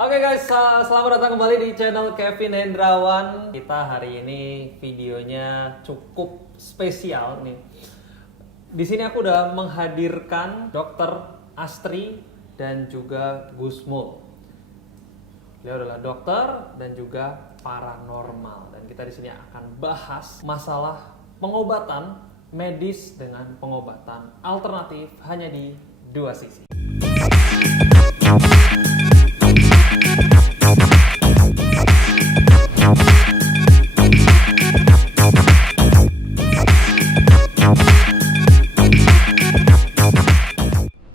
Oke guys, selamat datang kembali di channel Kevin Hendrawan. Kita hari ini videonya cukup spesial nih. Di sini aku udah menghadirkan Dr. Astri dan juga Gus Mul. Beliau adalah dokter dan juga paranormal, dan kita di sini akan bahas masalah pengobatan medis dengan pengobatan alternatif hanya di dua sisi.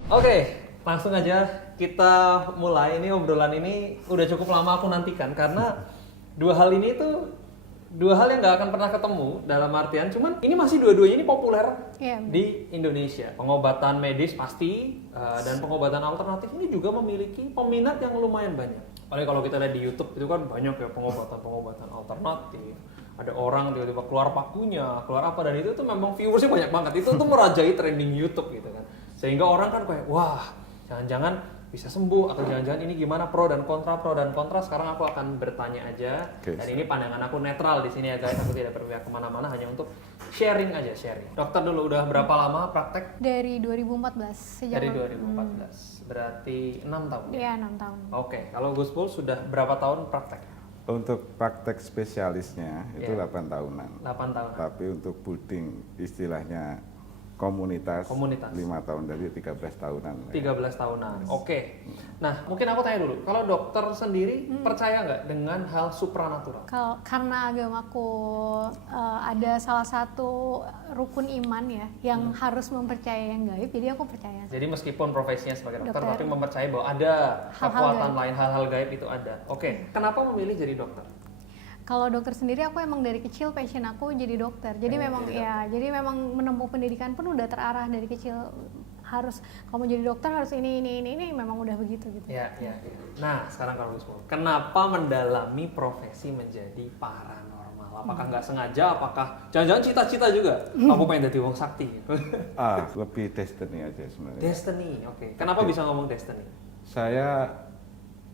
Oke, langsung aja kita mulai. Ini obrolan ini udah cukup lama aku nantikan karena dua hal ini tuh dua hal yang nggak akan pernah ketemu dalam artian, cuman ini masih dua-duanya ini populer di Indonesia. Pengobatan medis pasti dan pengobatan alternatif ini juga memiliki peminat yang lumayan banyak. Apalagi kalau kita lihat di YouTube itu kan banyak ya pengobatan alternatif. Ada orang tiba-tiba keluar pakunya, keluar apa, dan itu tuh memang viewersnya banyak banget. Itu tuh merajai trending YouTube gitu kan. Sehingga orang kan kayak, wah, jangan-jangan bisa sembuh atau jangan-jangan ini gimana, pro dan kontra. Sekarang aku akan bertanya aja. Dan ini pandangan aku netral di sini ya guys. Aku tidak berpihak kemana-mana, hanya untuk sharing aja, sharing. Dokter dulu udah berapa lama praktek? Dari 2014. Dari 2014. Berarti 6 tahun. Iya, 6 tahun. Oke, kalau Gus Mul sudah berapa tahun praktek? Untuk praktek spesialisnya itu 8 tahunan. 8 tahun. Tapi untuk building istilahnya komunitas 5 tahun, dari 13 tahunan. 13 tahunan. Oke. Nah, mungkin aku tanya dulu. Kalau dokter sendiri percaya nggak dengan hal supranatural? Karena agamaku ada salah satu rukun iman ya yang harus mempercayai yang gaib, jadi aku percaya. Jadi meskipun profesinya sebagai dokter, tapi mempercayai bahwa ada kekuatan lain, hal-hal gaib itu ada. Oke. Kenapa memilih jadi dokter? Kalau dokter sendiri, aku emang dari kecil passion aku jadi dokter. Jadi jadi memang menempuh pendidikan pun udah terarah dari kecil, harus kamu jadi dokter harus ini memang udah begitu gitu. Ya. Nah, sekarang kalau Gus Mul, kenapa mendalami profesi menjadi paranormal? Apakah nggak sengaja? Apakah jangan-jangan cita-cita juga? Aku pengen jadi wong sakti. Lebih destiny aja sebenarnya. Destiny, oke. Kenapa bisa ngomong destiny? Saya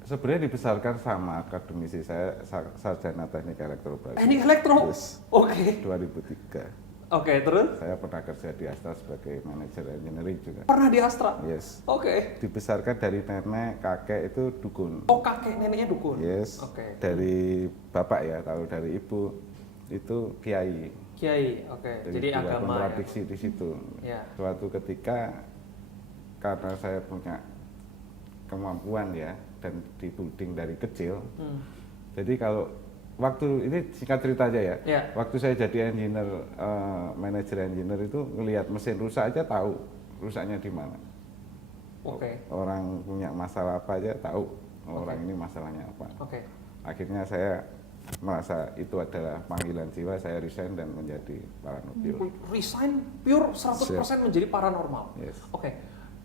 sebenarnya dibesarkan sama akademisi saya, sarjana teknik elektro. Teknik elektro? Yes. Oke. 2003. Oke, terus? Saya pernah kerja di Astra sebagai manajer engineering juga. Pernah di Astra? Yes. Oke. Dibesarkan dari nenek, kakek itu dukun. Oh, kakek neneknya dukun? Yes. Oke. Dari bapak ya, kalau dari ibu itu kiai. Kiai, oke. Jadi agama kontradiksi di situ. Ya. Suatu ketika karena saya punya kemampuan ya, dan di building dari kecil. Jadi kalau waktu ini singkat cerita aja ya. Waktu saya jadi engineer, manajer engineer itu ngelihat mesin rusak aja tahu rusaknya di mana. Oke. Orang punya masalah apa aja tahu orang ini masalahnya apa. Oke. Akhirnya saya merasa itu adalah panggilan jiwa, saya resign dan menjadi paranormal. Resign pure 100% menjadi paranormal. Yes. Oke.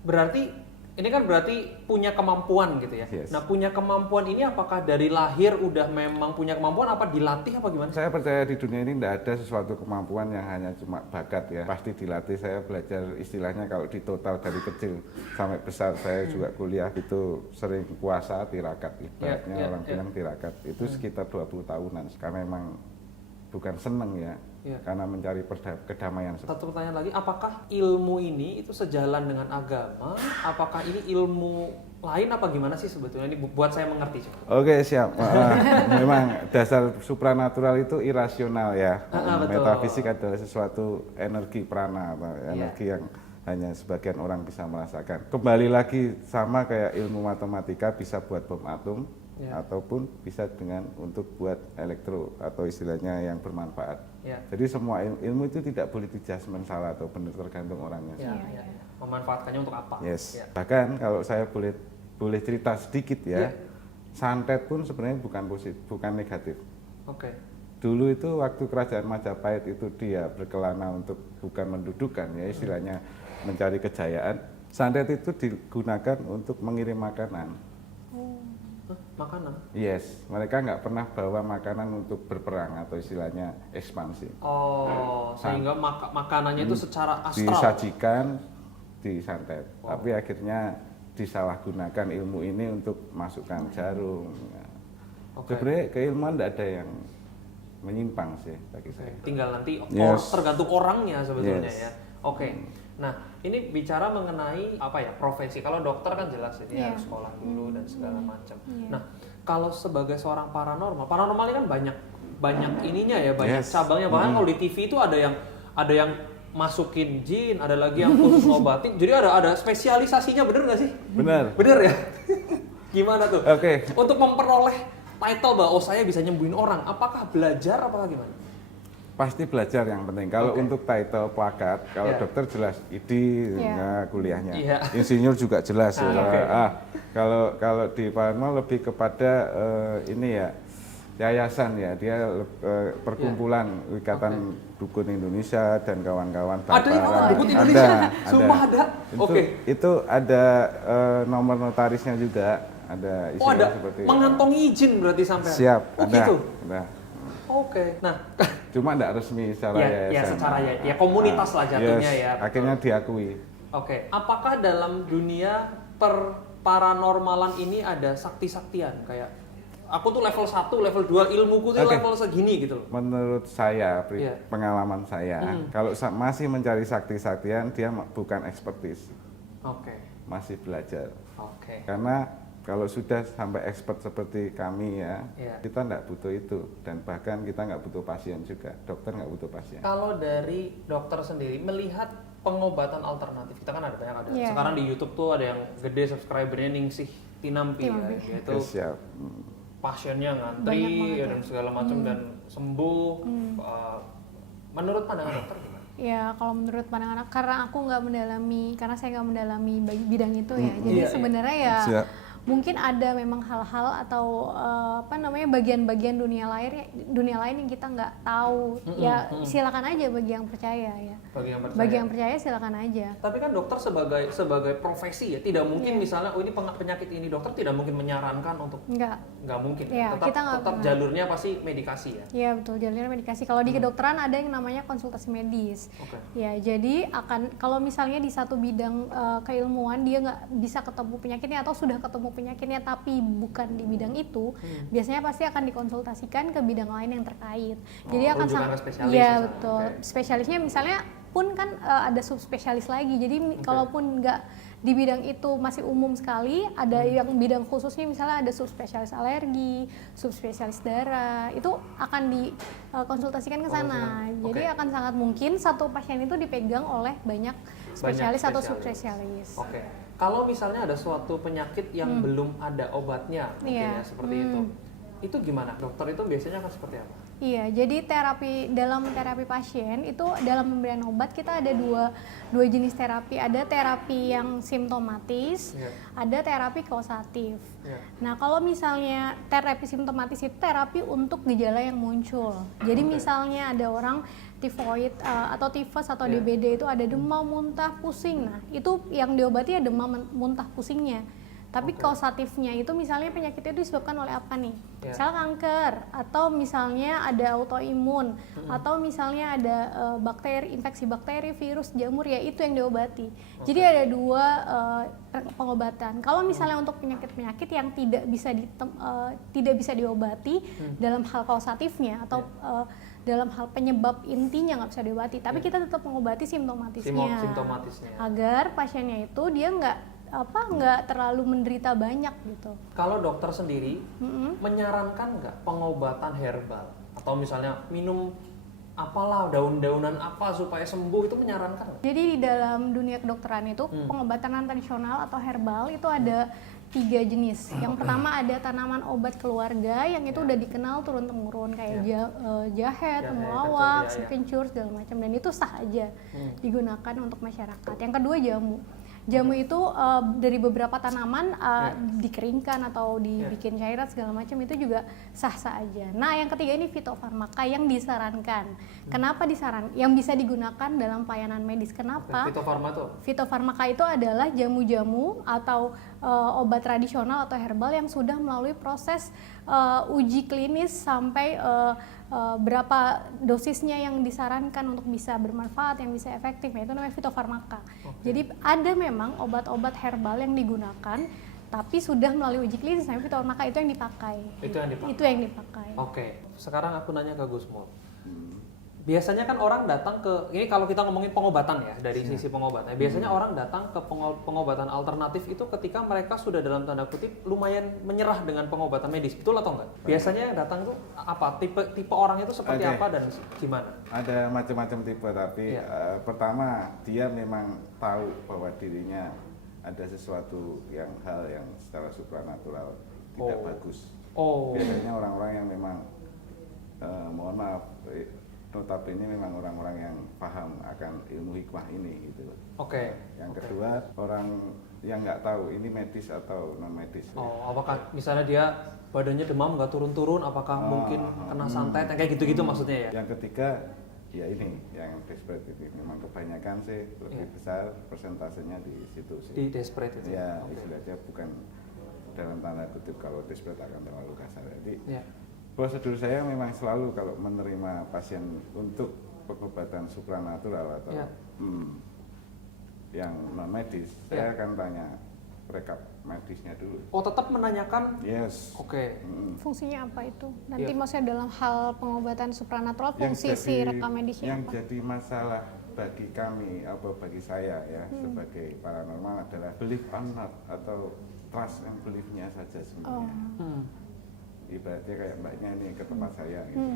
Berarti ini kan berarti punya kemampuan gitu ya. Yes. Nah, punya kemampuan ini apakah dari lahir udah memang punya kemampuan, apa dilatih apa gimana? Saya percaya di dunia ini tidak ada sesuatu kemampuan yang hanya cuma bakat ya. Pasti dilatih. Saya belajar istilahnya kalau di total dari kecil sampai besar, saya juga kuliah itu sering puasa tirakat. Ibaratnya orang bilang tirakat. Itu sekitar 20 tahunan. Karena memang bukan seneng ya. Karena mencari kedamaian. Satu pertanyaan lagi, apakah ilmu ini itu sejalan dengan agama? Apakah ini ilmu lain apa gimana sih sebetulnya? Ini buat saya mengerti. Oke, siap. Memang dasar supranatural itu irasional ya. Metafisik adalah sesuatu energi prana atau energi yang hanya sebagian orang bisa merasakan. Kembali lagi sama kayak ilmu matematika, bisa buat bom atom. Ataupun bisa dengan untuk buat elektro atau istilahnya yang bermanfaat. Jadi semua ilmu itu tidak boleh dijudgement salah atau benar, tergantung orangnya. Memanfaatkannya untuk apa? Yes. Bahkan kalau saya boleh cerita sedikit ya, santet pun sebenarnya bukan negatif. Oke. Dulu itu waktu kerajaan Majapahit itu dia berkelana untuk bukan mendudukan ya, istilahnya mencari kejayaan. Santet itu digunakan untuk mengirim makanan. Makanan? Yes, mereka nggak pernah bawa makanan untuk berperang atau istilahnya ekspansi. Oh, sehingga makanannya itu secara astral disajikan di santet. Tapi akhirnya disalahgunakan ilmu ini untuk masukkan jarum. Oke. Sebenarnya keilmuan tidak ada yang menyimpang sih bagi saya. Tinggal nanti Yes. tergantung orangnya sebetulnya Yes. ya. Oke. Nah, ini bicara mengenai apa ya, profesi. Kalau dokter kan jelas ini Iya. harus sekolah dulu dan segala macam. Iya. Nah, kalau sebagai seorang paranormal ini kan banyak ininya ya, banyak Yes. cabangnya. Bahkan kalau di TV itu ada yang masukin jin, ada lagi yang khusus ngobatin. Jadi ada spesialisasinya, bener nggak sih? Benar. Bener ya? Gimana tuh? Oke. Untuk memperoleh title bahwa saya bisa nyembuhin orang, apakah belajar apakah gimana? Pasti belajar yang penting. Kalau Oke. untuk title plakat, kalau Iya. dokter jelas ID ya, kuliahnya. Iya. Insinyur juga jelas. Ah, ya. oke. Kalau di paranormal lebih kepada ini ya, yayasan ya, dia perkumpulan Ikatan Dukun Indonesia dan kawan-kawan Ada yang Bantara. ngomong dukun Indonesia? Ada. Sumpah ada? Oke. Itu ada nomor notarisnya juga, ada Oh, ada seperti itu. mengantongi izin berarti sampai. Siap, Oh ada. gitu. Ada. Oke. Nah, Cuma tidak resmi secara ya yayasan. secara ya komunitas lah jatuhnya Yes, ya. betul. akhirnya diakui. Oke. Apakah dalam dunia paranormalan ini ada sakti-saktian kayak aku tuh level 1, level 2 ilmuku tuh Oke. level segini gitu loh. Menurut saya, Iya. pengalaman saya, kalau masih mencari sakti-saktian, dia bukan ekspertis, Oke. masih belajar. Oke. Karena kalau sudah sampai expert seperti kami ya, Iya. kita nggak butuh itu, dan bahkan kita nggak butuh pasien juga, dokter nggak butuh pasien. Kalau dari dokter sendiri melihat pengobatan alternatif, kita kan ada banyak ada. Iya. Sekarang di YouTube tuh ada yang gede subscribernya Ningsih Tinampi ya, Tinampi. yaitu Oke, siap. pasiennya Banyak ngantri banget ya, ya. dan segala macam dan sembuh. Menurut pandangan dokter gimana? Ya kalau menurut pandangan karena aku nggak mendalami, karena saya nggak mendalami bidang itu ya. Jadi Iya, iya. sebenarnya ya Siap. mungkin ada memang hal-hal atau bagian-bagian dunia lain yang kita nggak tahu. Ya silakan aja bagi yang percaya ya. Bagi yang percaya silakan aja. Tapi kan dokter sebagai profesi ya, tidak mungkin misalnya ini penyakit ini, dokter tidak mungkin menyarankan untuk nggak mungkin. Iya, kita nggak tetap pernah. jalurnya pasti medikasi ya. Iya betul, jalurnya medikasi. Kalau di kedokteran ada yang namanya konsultasi medis. Oke. Ya jadi kalau misalnya di satu bidang keilmuan dia nggak bisa ketemu penyakitnya atau sudah ketemu penyakitnya tapi bukan di bidang itu, biasanya pasti akan dikonsultasikan ke bidang lain yang terkait. Jadi akan rujukan ke spesialis iya misalnya. betul. Oke. Spesialisnya misalnya pun kan ada subspesialis lagi. Jadi kalaupun nggak di bidang itu masih umum sekali, ada yang bidang khususnya misalnya ada subspesialis alergi, subspesialis darah, itu akan dikonsultasikan ke sana. Jadi Oke. akan sangat mungkin satu pasien itu dipegang oleh banyak spesialis atau subspesialis. Oke. Kalau misalnya ada suatu penyakit yang belum ada obatnya, mungkin Iya. ya seperti itu gimana? Dokter itu biasanya akan seperti apa? Iya, jadi dalam terapi pasien itu dalam pemberian obat kita ada dua jenis terapi. Ada terapi yang simptomatis, Iya. ada terapi kausatif. Iya. Nah, kalau misalnya terapi simptomatis itu terapi untuk gejala yang muncul. Jadi misalnya ada orang tifoid atau tifus atau Iya. DBD itu ada demam, muntah, pusing. Nah, itu yang diobati ya demam, muntah, pusingnya. Tapi kausatifnya itu misalnya penyakitnya itu disebabkan oleh apa nih? Ya. Misal kanker, atau misalnya ada autoimun, atau misalnya ada infeksi bakteri, virus, jamur, ya itu yang diobati. Jadi ada dua pengobatan. Kalau misalnya untuk penyakit-penyakit yang tidak bisa diobati dalam hal kausatifnya atau dalam hal penyebab intinya nggak bisa diobati, tapi kita tetap mengobati simptomatisnya, Simptomatisnya. agar pasiennya itu dia nggak terlalu menderita banyak gitu. Kalau dokter sendiri menyarankan nggak pengobatan herbal atau misalnya minum apalah daun-daunan apa supaya sembuh, itu menyarankan nggak? Jadi di dalam dunia kedokteran itu pengobatan tradisional atau herbal itu ada 3 jenis. Yang pertama ada tanaman obat keluarga yang itu udah dikenal turun-temurun kayak jahe, temulawak, kencur segala macam, dan itu sah aja digunakan untuk masyarakat. Yang kedua jamu. Jamu itu dari beberapa tanaman dikeringkan atau dibikin cairan segala macam, itu juga sah-sah aja. Nah, yang ketiga ini fitofarmaka yang disarankan. Kenapa disarankan? Yang bisa digunakan dalam pelayanan medis. Kenapa? Fitofarma tuh? Fitofarmaka itu adalah jamu-jamu atau obat tradisional atau herbal yang sudah melalui proses uji klinis sampai berapa dosisnya yang disarankan untuk bisa bermanfaat, yang bisa efektif, itu namanya fitofarmaka. Jadi ada memang obat-obat herbal yang digunakan tapi sudah melalui uji klinis, namanya fitofarmaka, itu yang dipakai. Itu yang dipakai. Oke, sekarang aku nanya ke Gusmul. Biasanya kan orang datang ke, ini kalau kita ngomongin pengobatan ya, dari sisi pengobatan. Biasanya orang datang ke pengobatan alternatif itu ketika mereka sudah dalam tanda kutip lumayan menyerah dengan pengobatan medis, betul atau enggak? Biasanya yang datang itu apa? Tipe orang itu seperti apa dan gimana? Ada macam-macam tipe, tapi pertama dia memang tahu bahwa dirinya ada sesuatu hal yang secara supranatural tidak bagus. Biasanya orang-orang yang memang mohon maaf, notabene memang orang-orang yang paham akan ilmu hikmah ini gitu. Yang kedua, orang yang nggak tahu ini medis atau non medis. Apakah misalnya dia badannya demam nggak turun-turun, apakah mungkin kena santet, kayak gitu-gitu maksudnya ya? Yang ketiga, ya ini yang desperate itu memang kebanyakan sih lebih besar persentasenya di situ sih. Di desperate itu. Ya, istilahnya bukan dalam tanda kutip kalau desperate akan terlalu kasar. Jadi prosedur saya memang selalu kalau menerima pasien untuk pengobatan supranatural atau yang non medis, saya akan tanya rekap medisnya dulu. Tetap menanyakan? Yes. Fungsinya apa itu? Nanti maksudnya dalam hal pengobatan supranatural, fungsi si rekam medisnya yang apa? jadi masalah bagi kami atau bagi saya ya sebagai paranormal adalah belief or not atau trust and belief-nya saja sebenarnya. Ibaratnya kayak mbaknya ini ke tempat saya gitu.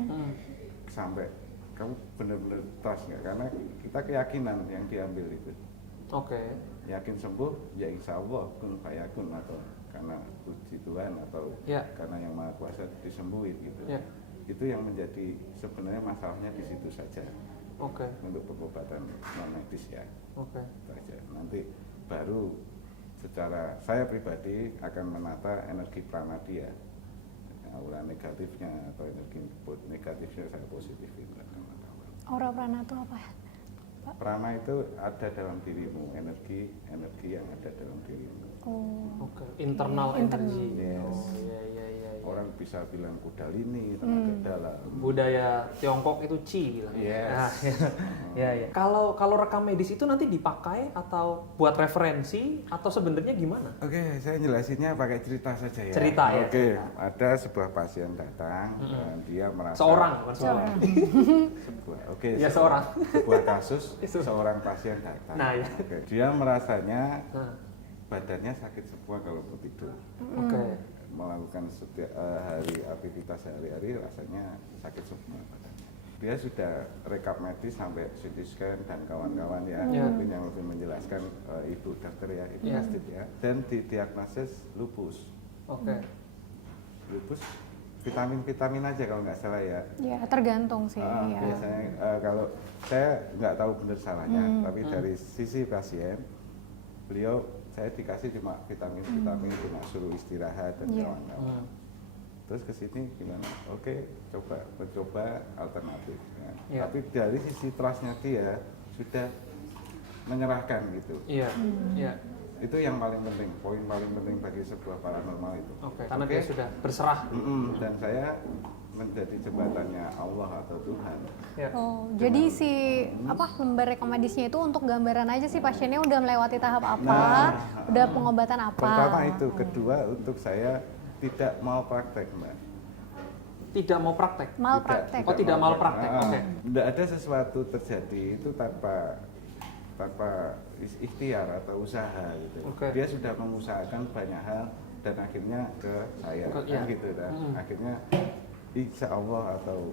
Sampai kamu benar-benar trust nggak? Karena kita keyakinan yang diambil itu. Yakin sembuh, ya insya Allah kun fayakun, atau karena puji Tuhan atau karena yang Maha Kuasa disembuhin gitu. Itu yang menjadi sebenarnya masalahnya di situ saja. Untuk pengobatan non medis ya. Saja. Nanti baru secara saya pribadi akan menata energi prana dia. Aura negatifnya atau energi negatifnya saya positifin. Aura prana itu apa? Prana itu ada dalam dirimu, energi yang ada dalam dirimu. Internal energy. Yes. Orang bisa bilang kundalini, tenaga dalam. Budaya Tiongkok itu Qi bilang. Kalau rekam medis itu nanti dipakai atau buat referensi atau sebenarnya gimana? Saya jelasinnya pakai cerita saja ya. Cerita ya. Ada sebuah pasien datang dan dia merasa seorang. Seorang. Sebuah kasus seorang pasien datang. Dia merasanya badannya sakit semua kalau mau tidur. Melakukan setiap hari aktivitas sehari-hari rasanya sakit semua badannya. Dia sudah rekap medis sampai CT scan dan kawan-kawan ya, mungkin yang lebih menjelaskan ibu dokter ya, ibu Astrid ya, dan didiagnosis lupus. Lupus vitamin aja kalau nggak salah ya. Ya tergantung sih. Biasanya kalau saya nggak tahu benar salahnya, tapi dari sisi pasien beliau saya dikasih cuma vitamin, cuma suruh istirahat dan kawan-kawan. Terus kesini gimana? Mencoba alternatif. Tapi dari sisi trustnya dia sudah menyerahkan gitu. Itu yang paling penting, poin paling penting bagi sebuah paranormal itu. Karena dia sudah berserah. Dan saya menjadi jembatannya Allah atau Tuhan. Jadi si lembar rekomendasinya itu untuk gambaran aja sih pasiennya udah melewati tahap apa, udah pengobatan apa. Pertama itu, kedua untuk saya tidak mau praktek, Mbak. Tidak mau praktek? Malpraktek. Tidak malpraktek. Tidak ada sesuatu terjadi itu tanpa ikhtiar atau usaha gitu. Dia sudah mengusahakan banyak hal dan akhirnya ke saya gitu kan. Akhirnya insya Allah atau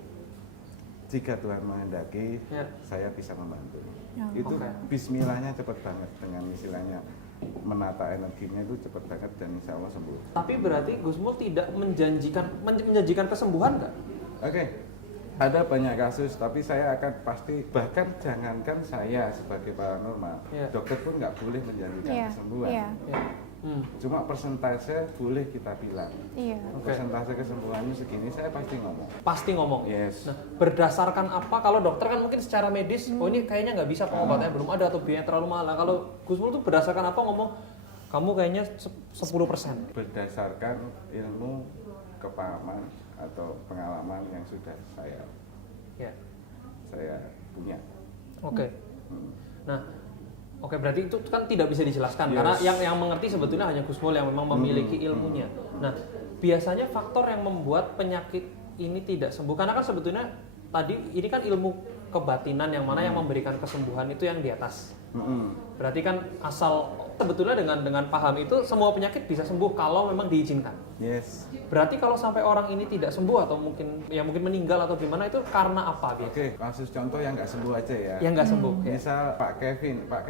jika Tuhan menghendaki saya bisa membantu. Itu bismillahnya cepat banget dengan istilahnya menata energinya itu cepat banget dan insya Allah sembuh. Tapi berarti Gusmul tidak menjanjikan kesembuhan nggak? Ada banyak kasus, tapi saya akan pasti, bahkan jangankan saya sebagai paranormal, dokter pun nggak boleh menjanjikan kesembuhan. Cuma persentase boleh kita bilang. Persentase kesembuhannya segini, saya pasti ngomong. Pasti ngomong. Yes. Nah, berdasarkan apa? Kalau dokter kan mungkin secara medis, ini kayaknya nggak bisa pengobatannya belum ada atau biaya terlalu mahal. Nah, kalau Gusmul tuh berdasarkan apa ngomong? kamu kayaknya 10%. Berdasarkan ilmu, kepahaman atau pengalaman yang sudah Ya. saya punya. Oke. Nah, oke, berarti itu kan tidak bisa dijelaskan karena yang mengerti sebetulnya hanya Gus Mul yang memang memiliki ilmunya. Nah, biasanya faktor yang membuat penyakit ini tidak sembuh karena kan sebetulnya tadi ini kan ilmu kebatinan yang mana yang memberikan kesembuhan itu yang di atas. Berarti kan asal sebetulnya dengan paham itu semua penyakit bisa sembuh kalau memang diizinkan. Yes. Berarti kalau sampai orang ini tidak sembuh atau mungkin meninggal atau gimana itu karena apa biasanya? Oke, kasus contoh yang nggak sembuh aja ya. Yang nggak sembuh. Ya. Misal Pak Kevin ya. Pak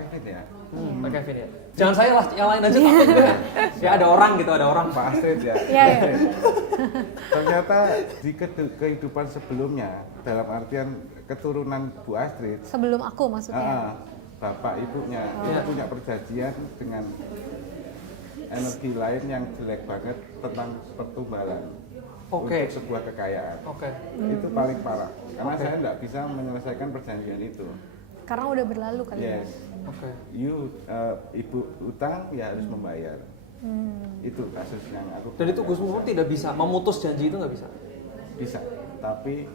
Kevin ya. Jangan saya lah, yang lain aja takut ya. Ya ada orang gitu, ada orang. Pak Astrid ya. Iya. Ternyata di kehidupan sebelumnya, dalam artian keturunan Bu Astrid, Sebelum aku maksudnya. bapak ibunya itu punya perjanjian dengan energi lain yang jelek banget tentang pertumbalan untuk sebuah kekayaan. Itu paling parah, karena saya tidak bisa menyelesaikan perjanjian itu. Karena udah berlalu kali ya. Yes. Ibu utang ya harus membayar. Itu kasus yang aku. Dan itu Gus Mul tidak bisa memutus janji itu, nggak bisa? Bisa, tapi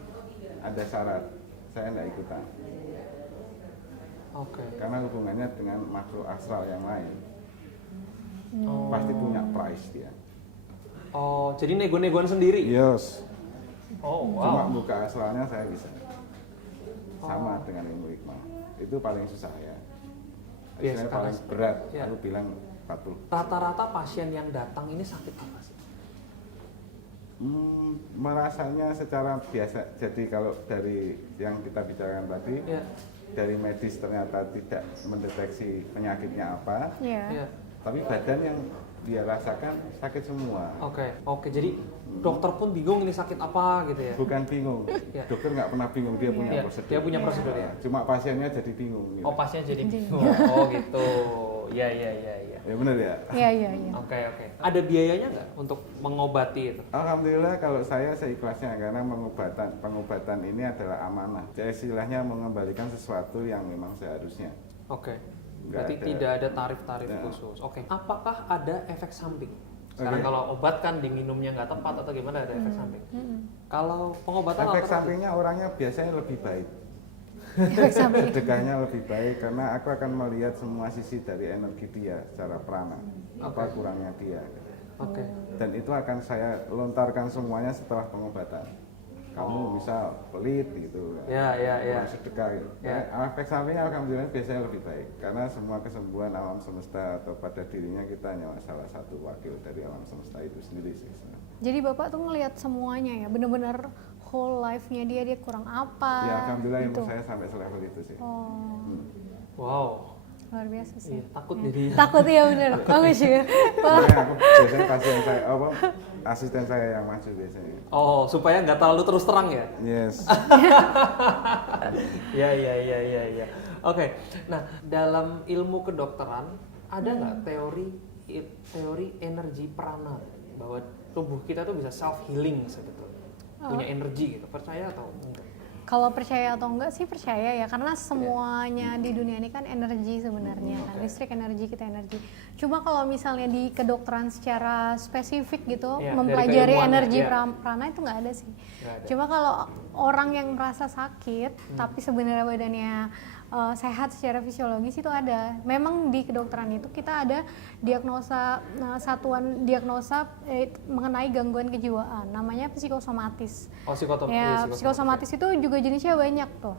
ada syarat. Saya tidak ikutan. Karena hubungannya dengan makhluk astral yang lain. Pasti punya price dia. Oh, jadi nego-negoan sendiri? Yes. Oh, wow. Cuma buka astralnya saya bisa. Sama dengan ilmu hikmah. Itu paling susah ya. Istilahnya paling berat. Ya. Aku bilang 40. Rata-rata pasien yang datang ini sakit apa sih? Merasanya secara biasa. Jadi kalau dari yang kita bicarakan tadi, dari medis ternyata tidak mendeteksi penyakitnya apa, tapi badan yang dia rasakan sakit semua. Oke. Jadi dokter pun bingung ini sakit apa gitu ya? Bukan bingung, dokter nggak pernah bingung, dia punya prosedur. Dia punya prosedur ya? Cuma pasiennya jadi bingung. Gitu. Oh, pasiennya jadi bingung. Oh gitu. Ya. Ya benar ya? Iya. Oke. Ada biayanya nggak untuk mengobati itu? Alhamdulillah kalau saya seikhlasnya, karena pengobatan ini adalah amanah. Jadi istilahnya mengembalikan sesuatu yang memang seharusnya. Berarti tidak ada tarif-tarif khusus. Apakah ada efek samping? Sekarang kalau obat kan diminumnya nggak tepat atau gimana, ada efek samping. Kalau pengobatan efek sampingnya orangnya biasanya lebih baik. Sedekahnya lebih baik karena aku akan melihat semua sisi dari energi dia secara prana, apa kurangnya dia. Dan itu akan saya lontarkan semuanya setelah pengobatan. Kamu bisa pelit gitu, sedekah gitu. Efek sampingnya alhamdulillah biasanya lebih baik karena semua kesembuhan alam semesta atau pada dirinya kita hanya salah satu wakil dari alam semesta itu sendiri sih. Jadi Bapak tuh ngelihat semuanya ya, bener-bener whole life-nya dia kurang apa. Ya alhamdulillah gitu. ilmu saya sampai selevel itu sih. Wow. Luar biasa sih. Takut jadi. Takut ya bener. Bagus juga. Aku biasanya pasien saya, asisten saya yang maju biasanya. Oh, supaya nggak terlalu terus terang ya? Yes. Ya. Oke. Nah, dalam ilmu kedokteran ada nggak teori energi prana bahwa tubuh kita tuh bisa self healing sebetulnya, punya energi gitu? Percaya atau enggak? Kalau percaya atau enggak sih percaya ya, karena semuanya di dunia ini kan energi sebenarnya, kan listrik energi, kita energi. Cuma kalau misalnya di kedokteran secara spesifik gitu, mempelajari energi prana itu nggak ada sih. Cuma kalau orang yang merasa sakit tapi sebenarnya badannya sehat secara fisiologis itu ada. Memang di kedokteran itu kita ada diagnosa satuan diagnosa mengenai gangguan kejiwaan, namanya psikosomatis. Psikosomatis itu juga jenisnya banyak tuh.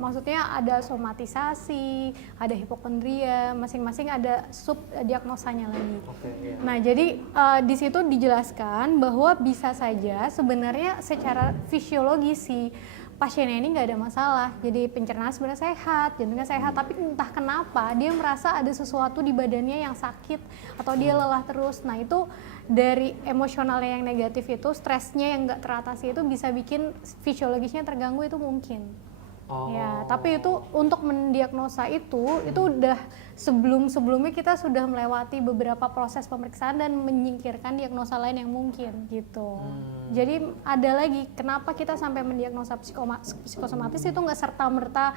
Maksudnya ada somatisasi, ada hipokondria, masing-masing ada sub diagnosanya lagi. Nah, jadi di situ dijelaskan bahwa bisa saja sebenarnya secara fisiologis si pasiennya ini nggak ada masalah, jadi pencernaan sebenarnya sehat, jantungnya sehat, tapi entah kenapa dia merasa ada sesuatu di badannya yang sakit atau dia lelah terus. Nah, itu dari emosionalnya yang negatif itu, stresnya yang nggak teratasi itu bisa bikin fisiologisnya terganggu, itu mungkin. Ya, tapi itu untuk mendiagnosa itu udah sebelumnya kita sudah melewati beberapa proses pemeriksaan dan menyingkirkan diagnosa lain yang mungkin gitu. Jadi ada lagi kenapa kita sampai mendiagnosa psikosomatis itu nggak serta-merta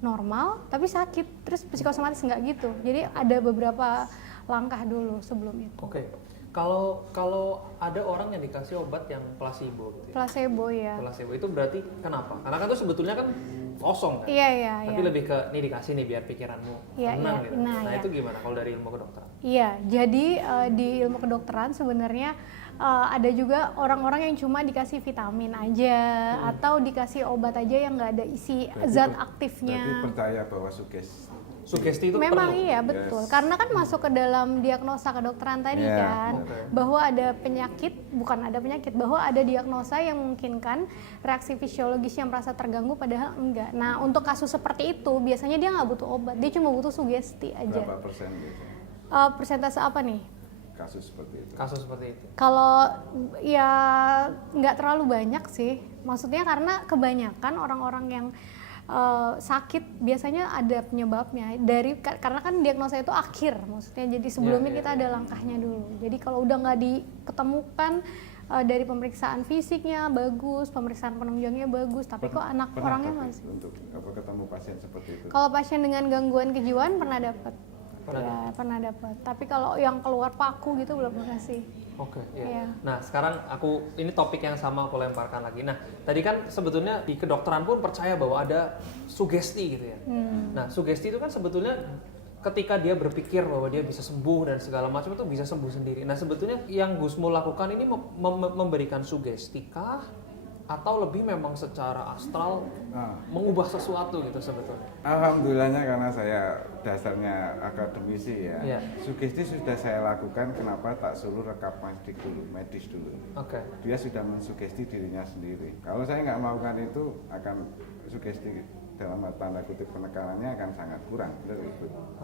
normal tapi sakit, terus psikosomatis nggak gitu. Jadi ada beberapa langkah dulu sebelum itu. Oke. Kalau ada orang yang dikasih obat yang placebo gitu ya. Placebo ya. Placebo itu berarti kenapa? Karena kan itu sebetulnya kan kosong kan. Iya. Tapi lebih ke nih dikasih nih biar pikiranmu tenang gitu. Nah, itu gimana kalau dari ilmu kedokteran? Iya, jadi di ilmu kedokteran sebenarnya ada juga orang-orang yang cuma dikasih vitamin aja atau dikasih obat aja yang nggak ada isi zat aktifnya. Berarti percaya bahwa Sugesti itu Memang perlu. iya betul, karena kan masuk ke dalam diagnosa kedokteran tadi kan, bahwa ada penyakit, bukan ada penyakit, bahwa ada diagnosa yang memungkinkan reaksi fisiologis yang merasa terganggu padahal enggak. Nah untuk kasus seperti itu biasanya dia nggak butuh obat, dia cuma butuh sugesti aja. berapa persen biasanya Persentase apa nih? kasus seperti itu? Kasus seperti itu. Kalau ya nggak terlalu banyak sih, maksudnya karena kebanyakan orang-orang yang sakit biasanya ada penyebabnya karena kan diagnosa itu akhir, maksudnya jadi sebelumnya kita ada langkahnya dulu. Jadi kalau udah nggak diketemukan dari pemeriksaan fisiknya bagus, pemeriksaan penunjangnya bagus, tapi kok anak orangnya masih. Untuk ketemu pasien seperti itu? Kalau pasien dengan gangguan kejiwaan pernah dapat. Pernah dapat. Tapi kalau yang keluar paku gitu belum pernah sih. Oke, iya. Nah, sekarang ini topik yang sama aku lemparkan lagi. Nah, tadi kan sebetulnya di kedokteran pun percaya bahwa ada sugesti gitu ya. Nah, sugesti itu kan sebetulnya ketika dia berpikir bahwa dia bisa sembuh dan segala macam itu bisa sembuh sendiri. Nah, sebetulnya yang Gusmul lakukan ini memberikan sugesti kah? Atau lebih memang secara astral mengubah sesuatu gitu sebetulnya? Alhamdulillahnya karena saya dasarnya akademisi ya, sugesti sudah saya lakukan. Kenapa tak suruh rekap medis dulu. Dia sudah mensugesti dirinya sendiri. Kalau saya nggak melakukan itu, akan sugesti dalam tanda kutip penekanannya akan sangat kurang.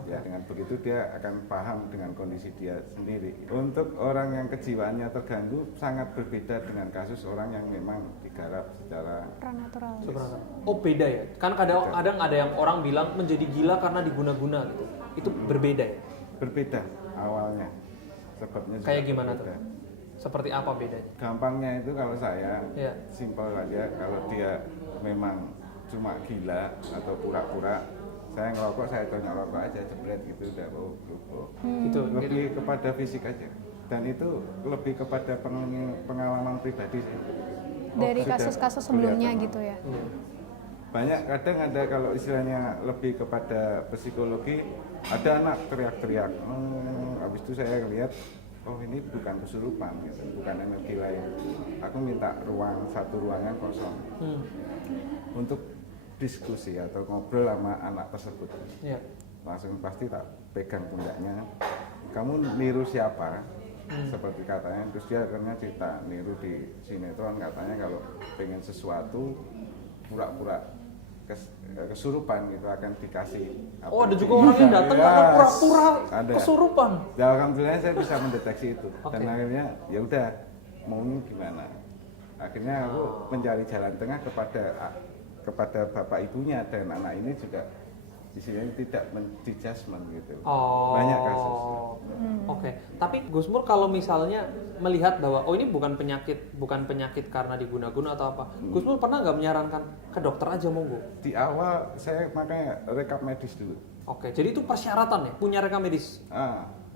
Ya, dengan begitu dia akan paham dengan kondisi dia sendiri. Untuk orang yang kejiwaannya terganggu sangat berbeda dengan kasus orang yang memang digarap secara supranatural. Oh beda ya? Kan kadang ada yang orang bilang menjadi gila karena diguna-guna gitu. Itu berbeda ya? Berbeda awalnya. Sebabnya kayak gimana tuh? Seperti apa bedanya? Gampangnya itu kalau saya simpel aja, kalau dia memang cuma gila atau pura-pura, saya ngerokok, saya tanya rokok aja, jebret gitu, udah bau. Itu lebih kepada fisik aja, dan itu lebih kepada pengalaman pribadi sih. Dari kasus-kasus sebelumnya gitu ya. Banyak kadang ada, kalau istilahnya lebih kepada psikologi, ada anak teriak-teriak, habis itu saya lihat, oh ini bukan kesurupan gitu, bukan energi lain. Aku minta satu ruangan kosong untuk diskusi atau ngobrol sama anak tersebut. Langsung pasti tak pegang pundaknya, kamu niru siapa? Seperti katanya, terus dia akhirnya cerita niru di sinetron, katanya kalau pengen sesuatu pura-pura kesurupan gitu akan dikasih. Ada juga orang yang datang karena pura-pura kesurupan. Ya, alhamdulillah saya bisa mendeteksi itu. Dan akhirnya ya udah, maunya gimana? Akhirnya aku mencari jalan tengah kepada bapak ibunya, dan anak ini juga di sini tidak menjudgment gitu. Banyak kasus. Tapi Gusmul kalau misalnya melihat bahwa ini bukan penyakit karena diguna-guna atau apa, Gusmul pernah nggak menyarankan ke dokter aja monggo? Di awal saya makanya rekap medis dulu. Jadi itu persyaratan ya, punya rekam medis?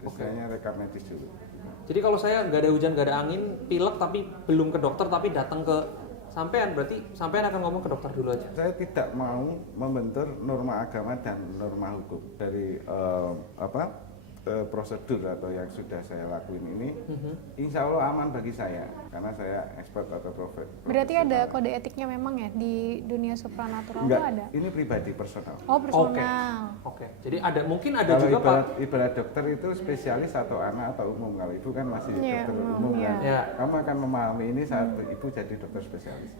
Istilahnya rekap medis dulu. Jadi kalau saya nggak ada hujan, nggak ada angin, pilek tapi belum ke dokter, tapi datang ke sampean, berarti sampean akan ngomong ke dokter dulu aja? Saya tidak mau membentur norma agama dan norma hukum dari prosedur atau yang sudah saya lakuin ini. Insya Allah aman bagi saya karena saya expert atau profesional. Berarti ada kode etiknya memang ya di dunia supranatural? Itu ada? Ini pribadi personal. Personal. Jadi mungkin ada kalau juga ibarat dokter itu spesialis atau anak atau umum. Kalau ibu kan masih dokter umum kan. Kamu akan memahami ini saat ibu jadi dokter spesialis.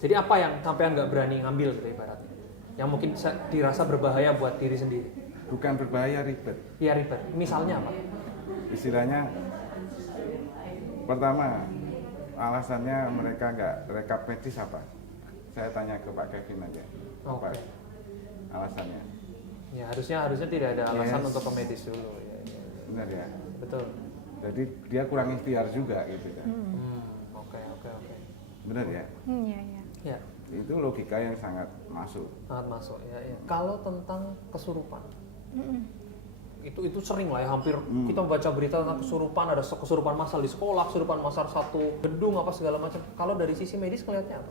Jadi apa yang sampean nggak berani ngambil gitu ibaratnya? Yang mungkin dirasa berbahaya buat diri sendiri? Bukan berbahaya, ribet. Iya ribet. Misalnya apa? Istilahnya, pertama alasannya mereka nggak rekap medis apa? Saya tanya ke Pak Kevin aja. Apa alasannya? Ya harusnya tidak ada alasan untuk ke medis dulu. Benar ya. Betul. Jadi dia kurang ikhtiar juga gitu kan. Oke. Benar ya? Iya. Itu logika yang sangat masuk. Ya. Kalau tentang kesurupan, itu sering lah ya, hampir kita baca berita tentang kesurupan, ada kesurupan massal di sekolah, kesurupan massal satu gedung apa segala macam. Kalau dari sisi medis ngelihatnya apa?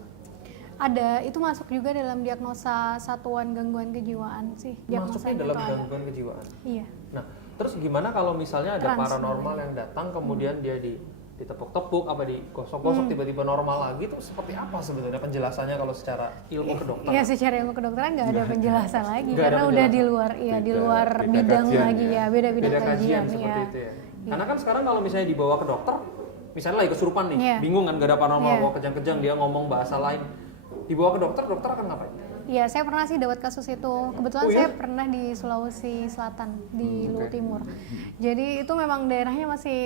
Ada, itu masuk juga dalam diagnosa satuan gangguan kejiwaan sih. Masuknya Diagnosanya dalam tuh ada. gangguan kejiwaan. Iya. Nah, terus gimana kalau misalnya ada Trans paranormal yang datang kemudian dia ditepuk-tepuk apa digosok-gosok tiba-tiba normal lagi, itu seperti apa sebetulnya penjelasannya kalau secara ilmu kedokteran? Iya, secara ilmu kedokteran nggak ada penjelasan lagi Nggak ada karena udah di penjelasan. luar, iya di Beda- luar beda bidang kajian lagi ya. ya, beda bidang Beda kajian kajian seperti ya. itu ya. Karena kan sekarang kalau misalnya dibawa ke dokter, misalnya lagi kesurupan nih, Iya. bingung kan gak ada paranormal, Iya. bawa kejang-kejang dia ngomong bahasa lain, dibawa ke dokter, dokter akan ngapain? Iya, saya pernah sih dapat kasus itu. Kebetulan Oh, iya? saya pernah di Sulawesi Selatan, di Luwu oke. Timur. Jadi itu memang daerahnya masih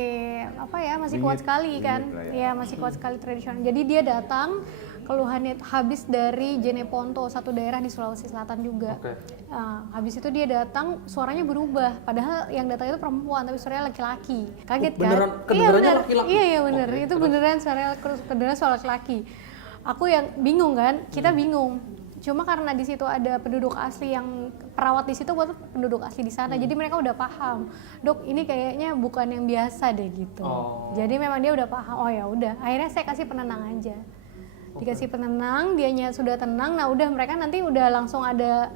apa ya, masih kuat Limit- sekali kan. limit lah ya. Iya, masih kuat sekali tradisional. Jadi dia datang keluhannya habis dari Jeneponto, satu daerah di Sulawesi Selatan juga. Oke. Habis itu dia datang, suaranya berubah. Padahal yang datang itu perempuan, tapi suaranya laki-laki. Kaget Oh, beneran- kan? Iya kedengarannya bener, laki-laki? iya iya bener. Oke, Itu terus? beneran suara laki-laki. Aku yang bingung kan, kita bingung. Cuma karena di situ ada penduduk asli yang perawat di situ buat penduduk asli di sana, jadi mereka udah paham, dok ini kayaknya bukan yang biasa deh gitu. Oh. Jadi memang dia udah paham. Oh ya udah, akhirnya saya kasih penenang aja. Dikasih penenang, dianya sudah tenang. Nah udah mereka nanti udah langsung ada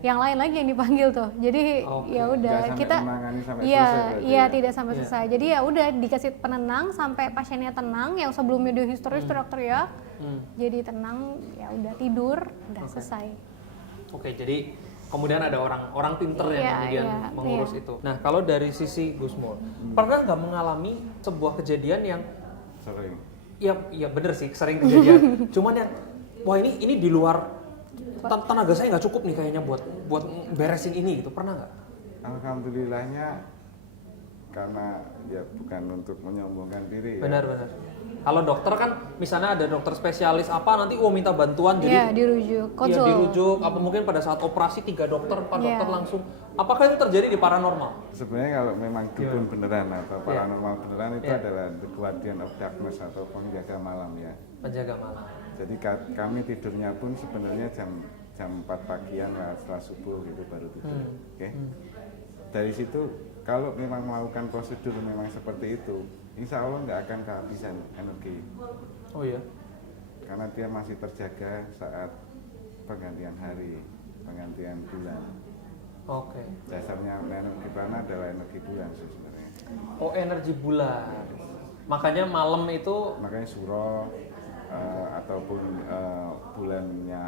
yang lain lagi yang dipanggil tuh. Jadi Oke. ya udah Nggak sampai kita menangani sampai iya selesai berarti iya ya? tidak sampai Iya. selesai. Jadi ya udah dikasih penenang sampai pasiennya tenang. Yang sebelumnya dia histeris teriak-teriak, jadi tenang, ya udah tidur, udah Oke. selesai. Oke, jadi kemudian ada orang pinter yang Iya, kemudian iya, mengurus iya. itu. Nah, kalau dari sisi Gusmul, pernah nggak mengalami sebuah kejadian yang Sering. ya bener sih sering kejadian. Cuman yang wah ini di luar tenaga saya nggak cukup nih kayaknya buat beresin ini gitu. Pernah nggak? Alhamdulillahnya karena ya bukan untuk menyombongkan diri ya. Benar. Kalau dokter kan misalnya ada dokter spesialis apa nanti minta bantuan Iya, jadi dirujuk, iya, konsul. dirujuk apa mungkin pada saat operasi 3 dokter 4 Iya. dokter langsung. Apakah itu terjadi di paranormal? Sebenarnya kalau memang dukun beneran atau Iya. paranormal beneran itu Iya. adalah the guardian of darkness atau penjaga malam ya. Penjaga malam. Jadi kami tidurnya pun sebenarnya jam 4 pagian lah setelah subuh gitu baru tidur. Oke. Dari situ kalau memang melakukan prosedur memang seperti itu, insya Allah nggak akan kehabisan energi Oh iya. karena dia masih terjaga saat pergantian hari, pergantian bulan. Oke. Dasarnya energi prana adalah energi bulan sih sebenarnya. Oh, energi bulan. Makanya malam itu Makanya suro ataupun bulannya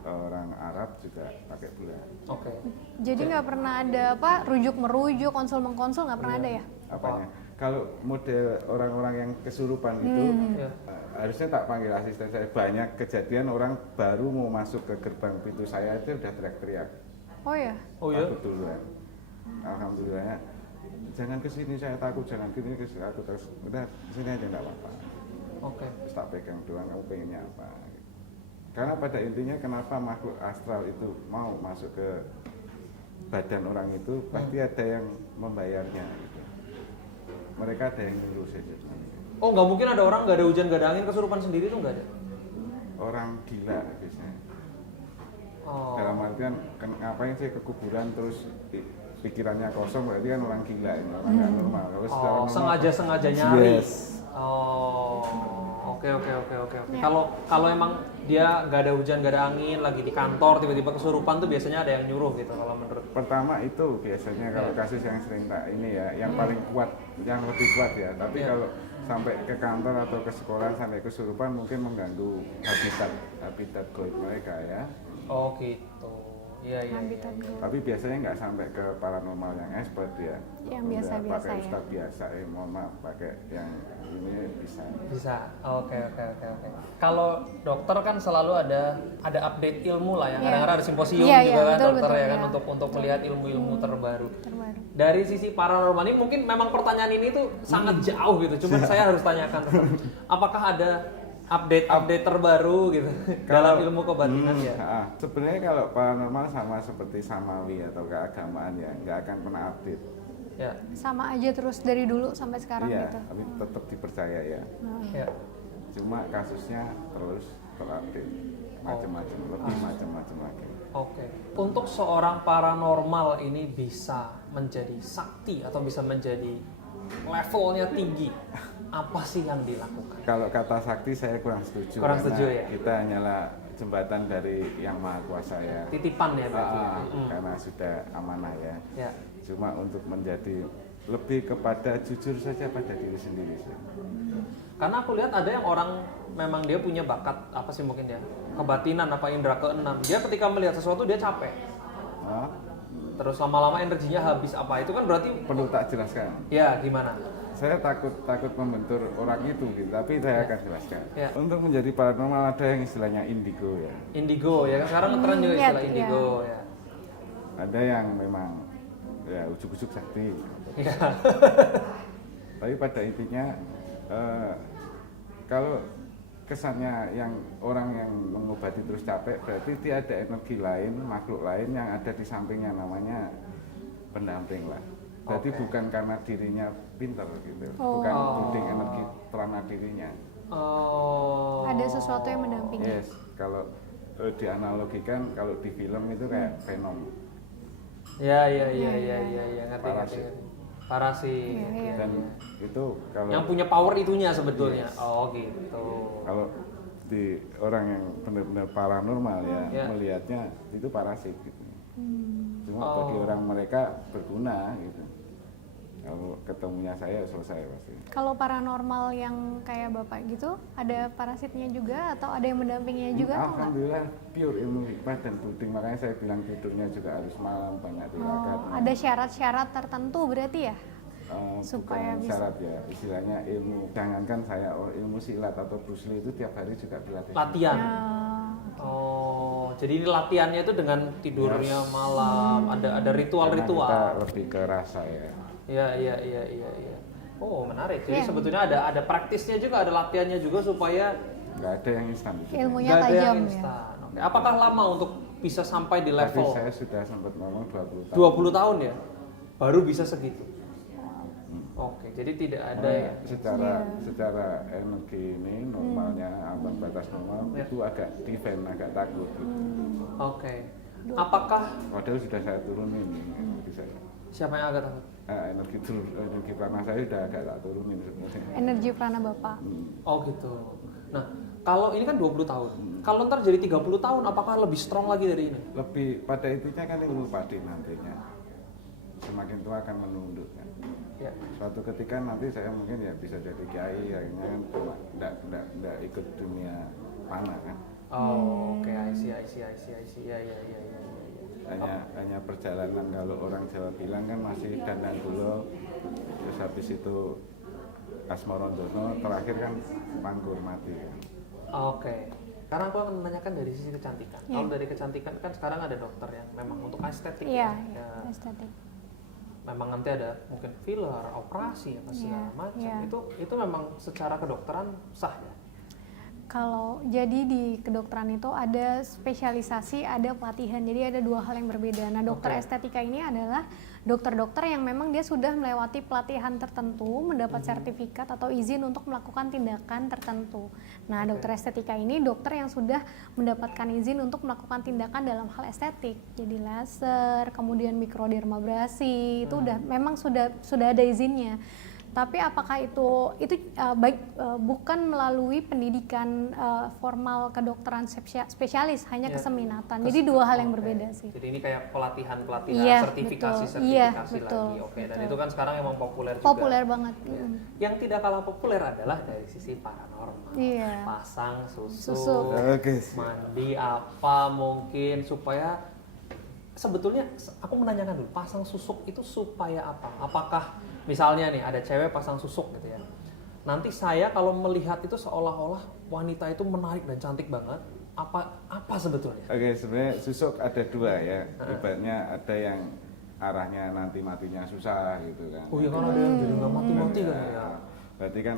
orang Arab juga pakai bulan. oke. Jadi nggak pernah ada apa rujuk merujuk, konsul mengkonsul nggak pernah ada ya? Apanya? Kalau model orang-orang yang kesurupan itu Iya. harusnya tak panggil asisten saya. Banyak kejadian orang baru mau masuk ke gerbang pintu saya itu udah teriak-teriak. Oh ya. Oh iya. Takut duluan. Alhamdulillahnya jangan kesini saya takut, jangan kesini aku terus udah sini aja enggak apa-apa. Oke. Terus tak pegang doang, kamu pengennya apa? Karena pada intinya kenapa makhluk astral itu mau masuk ke badan orang itu pasti ada yang membayarnya. Gitu. Mereka ada yang nyuruh saja. Oh, nggak mungkin ada orang nggak ada hujan nggak ada angin kesurupan sendiri tuh nggak ada. Orang gila biasanya. Oh. Dalam artian ngapain sih ke kuburan terus pikirannya kosong berarti kan orang gila ini orang nggak normal. Kalau secara Oh, normal, sengaja nyari. Yes. Oh, oke. Ya. Kalau emang dia nggak ada hujan nggak ada angin lagi di kantor tiba-tiba kesurupan tuh biasanya ada yang nyuruh gitu kalau menurut. Pertama itu biasanya kalau kasus yang sering tak ini ya, yang paling kuat, yang lebih kuat ya. Tapi Iya. kalau sampai ke kantor atau ke sekolah sampai kesurupan mungkin mengganggu habitat goib mereka ya. Oh gitu. Iya. Habitat gua. Tapi biasanya nggak sampai ke paranormal yang expert ya. Yang Udah biasa-biasa pakai ya. ustadz biasa, mohon maaf pakai yang ini bisa. Bisa. Oke. Kalau dokter kan selalu ada update ilmu lah ya. Iya. Kadang-kadang ada simposium Iya, juga iya, kan betul, dokter betul, ya kan iya. untuk melihat ilmu-ilmu terbaru. Terbaru. Dari sisi paranormal ini mungkin memang pertanyaan ini tuh sangat jauh gitu. Cuman saya harus tanyakan tetap. Apakah ada update terbaru gitu dalam ilmu kebatinan ya? Sebenarnya kalau paranormal sama seperti samawi atau keagamaan ya, nggak akan pernah update. Ya. Sama aja terus dari dulu sampai sekarang Iya, gitu. tapi tetap dipercaya ya. Ya. Cuma kasusnya terus terupdate macam-macam, lebih macam-macam lagi. Oke. Untuk seorang paranormal ini bisa menjadi sakti atau bisa menjadi levelnya tinggi, apa sih yang dilakukan? Kalau kata sakti saya kurang setuju. Kurang setuju ya? Kita hanyalah jembatan dari Yang Maha Kuasa ya. Titipan ya berarti. Karena sudah amanah ya. Ya. Cuma untuk menjadi lebih kepada jujur saja pada diri sendiri sih. Karena aku lihat ada yang orang memang dia punya bakat apa sih mungkin ya, kebatinan apa indera keenam. Dia ketika melihat sesuatu dia capek. Oh, Terus lama-lama energinya habis apa itu kan berarti perlu tak jelaskan. ya gimana? Saya takut membentur orang itu gitu, tapi saya akan jelaskan. Ya. Untuk menjadi paranormal ada yang istilahnya indigo ya. Indigo ya kan sekarang ngetren juga Iya, istilah iya. indigo ya. Ada yang memang ya ujuk-ujuk sakti. Iya. Tapi pada intinya kalau kesannya yang orang yang mengobati terus capek berarti dia ada energi lain, makhluk lain yang ada di sampingnya namanya pendamping lah. Jadi Oke. bukan karena dirinya pintar gitu, Oh. bukan tuding energi terana dirinya. Oh. Ada sesuatu yang mendampingi. Yes, kalau dianalogikan kalau di film itu kayak Venom Ya ngerti ngerti. Parasit. Parasit. Iya, iya. dan itu kalau Yang punya power itunya sebetulnya. Yes. Oh gitu. kalau di orang yang benar-benar paranormal ya Ya. melihatnya itu parasit gitu. Cuma Oh. bagi orang mereka berguna gitu. Kalau ketemunya saya selesai pasti. Kalau paranormal yang kayak bapak gitu, ada parasitnya juga atau ada yang mendampinginya juga atau enggak? Alhamdulillah pure ilmu hikmah dan tuding, makanya saya bilang tidurnya juga harus malam banyak tirakat. Oh, ada syarat-syarat tertentu berarti ya? Bukan supaya bisa- syarat ya, istilahnya ilmu. Jangankan saya ilmu silat atau Bruce Lee itu tiap hari juga dilatih. Latihan. Ya, Oh, jadi ini latihannya itu dengan tidurnya malam, ada Karena kita ritual-ritual. lebih ke rasa ya. Iya. Oh, menarik. Jadi Iya. sebetulnya ada praktisnya juga, ada latihannya juga supaya Nggak ada yang instan di situ. ilmunya nggak ada yang tajam ya. instan. Oke. Apakah lama untuk bisa sampai di Tapi level saya sudah sempat ngomong 20 tahun. 20 tahun ya? Baru bisa segitu. Oke, jadi tidak ada ya. Secara energi ini normalnya ambang batas normal Ya. itu agak defend, agak takut gitu. Oke. Apakah Padahal sudah saya turunin energi saya. siapa yang agak takut? Energi prana saya sudah agak tak turunin sebenarnya. Energi prana bapak. Oh gitu. Nah, kalau ini kan 20 tahun. Kalau ntar jadi 30 tahun, apakah lebih strong lagi dari ini? Lebih pada intinya kan ilmu padi nantinya. Semakin tua akan menunduk kan. Ya. Suatu ketika nanti saya mungkin ya bisa jadi kiai, akhirnya kan cuma enggak ikut dunia panah kan. Oh, oke, I see. Ya. Hanya perjalanan, kalau orang Jawa bilang kan masih dandan dulu, terus habis itu Asmarandono, terakhir kan panggur mati kan. Oke. Sekarang aku akan menanyakan dari sisi kecantikan. Ya. Kalau dari kecantikan kan sekarang ada dokter yang memang untuk estetik Iya, ya. estetik. Memang nanti ada mungkin filler, operasi atau segala Iya, macam. iya. Itu memang secara kedokteran sah ya. Kalau jadi di kedokteran itu ada spesialisasi, ada pelatihan. Jadi ada dua hal yang berbeda. Nah, dokter Oke. estetika ini adalah dokter-dokter yang memang dia sudah melewati pelatihan tertentu, mendapat sertifikat atau izin untuk melakukan tindakan tertentu. Nah, Oke. dokter estetika ini dokter yang sudah mendapatkan izin untuk melakukan tindakan dalam hal estetik. Jadi laser, kemudian mikrodermabrasi, itu udah memang sudah ada izinnya. Tapi apakah itu bukan melalui pendidikan formal kedokteran spesialis, hanya Ya. keseminatan. Jadi dua hal yang Oke. berbeda sih. Jadi ini kayak pelatihan Iya, sertifikasi betul. Iya, lagi. betul, Oke, dan betul. itu kan sekarang emang populer juga. Populer banget. Ya. Yang tidak kalah populer adalah dari sisi paranormal. Iya. Pasang susu, Susu. Oke. mandi apa mungkin supaya sebetulnya aku menanyakan dulu, pasang susuk itu supaya apa? Apakah misalnya nih ada cewek pasang susuk gitu ya. Nanti saya kalau melihat itu seolah-olah wanita itu menarik dan cantik banget. Apa sebetulnya? Oke, sebenarnya susuk ada dua ya. Ibaratnya ada yang arahnya nanti matinya susah gitu kan. Oh iya kan ada yang jadi nggak mati-mati kan ya. Ya, berarti kan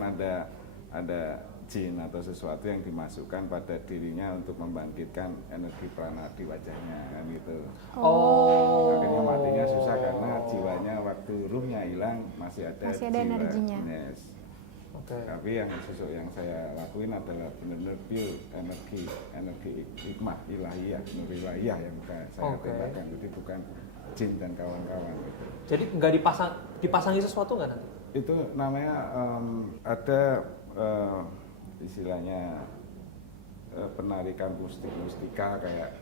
ada jin atau sesuatu yang dimasukkan pada dirinya untuk membangkitkan energi prana di wajahnya kan gitu. Oh. Akhirnya matinya susah karena jiwanya waktu ruhnya hilang masih ada Masih ada jiwa. energinya. Yes. Oke. Tapi yang susuk yang saya lakuin adalah benar-benar pure energi hikmah ilahiyah, nur ilahiyah yang saya tembakkan. Jadi bukan jin dan kawan-kawan gitu. Jadi nggak dipasangi sesuatu nggak nanti? Itu namanya ada istilahnya penarikan mustika kayak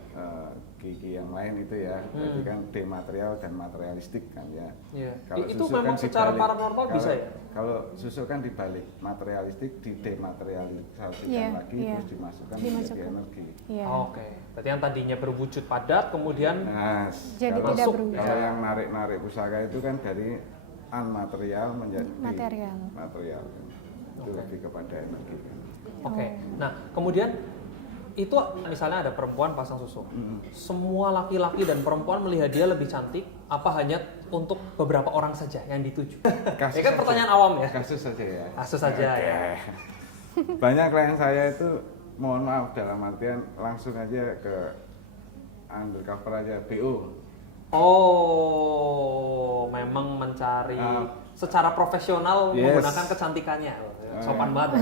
gigi yang lain itu ya. Jadi kan dematerial dan materialistik kan ya. Yeah. Kalau itu susuk memang kan secara dibalik. paranormal bisa ya? Kalau susuk kan dibalik, materialistik di dematerialisasikan lagi terus dimasukkan menjadi energi. Iya. Oke. Berarti yang tadinya berwujud padat kemudian Jadi kalau, tidak berwujud. kalau yang narik pusaka itu kan dari unmaterial menjadi material. Itu lebih kepada energi. Oke. Nah, kemudian itu misalnya ada perempuan pasang susuk. Semua laki-laki dan perempuan melihat dia lebih cantik, apa hanya untuk beberapa orang saja yang dituju? Ini kan pertanyaan awam ya. Kasus saja ya. Kasus saja ya. Banyak klien saya itu mohon maaf dalam artian langsung aja ke undercover aja BO. Oh, memang mencari secara profesional menggunakan kecantikannya. Sopan banget.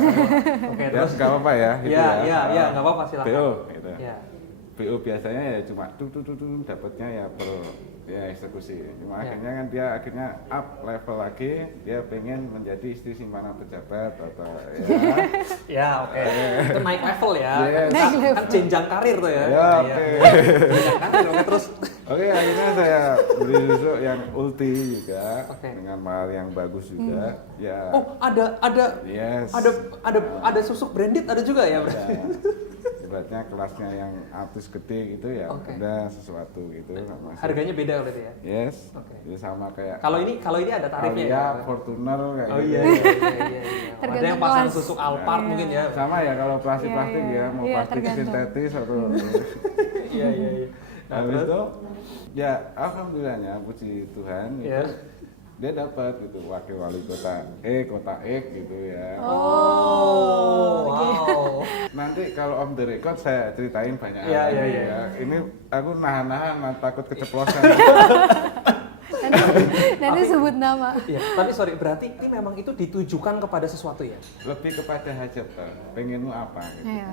Oke, terus nggak apa-apa ya. Iya, nggak apa-apa silakan. BO gitu. Ya. BO biasanya ya cuma dapatnya ya per eksekusi. Cuma akhirnya kan dia up level lagi, dia pengen menjadi istri simpanan pejabat atau Ya, oke. Itu naik level ya. Yes. Kan jenjang karir tuh ya. Ya, oke. Jenjang karir, oke, terus. Oke, akhirnya saya beri susuk yang ulti juga Oke. dengan mahal yang bagus juga. Ya. Oh, Yes. ada susuk branded ada juga ya berarti. Ya. Ibaratnya kelasnya yang artis gede gitu ya, ada sesuatu gitu. Harganya beda berarti ya. Yes. Oke. Jadi sama kayak Kalau ini ada tarifnya ya. Fortuner kayak Oh gitu. iya. Ada Tergantung yang pasang kelas. susuk Alphard mungkin ya. Sama ya kalau plastik ya, mau Iya, plastik tergantung. sintetis atau Iya. Nah, habis terus? itu ya alhamdulillahnya puji Tuhan Iya. itu dia dapat gitu wakil wali kota X gitu ya. Oh, wow. Nanti kalau on the record saya ceritain banyak Iya, hal iya, ya. iya. Ini aku nahan takut keceplosan. Nanti sebut nama. Iya, tapi sorry, berarti ini memang itu ditujukan kepada sesuatu ya? Lebih kepada hajat, pengenmu apa gitu. Iya.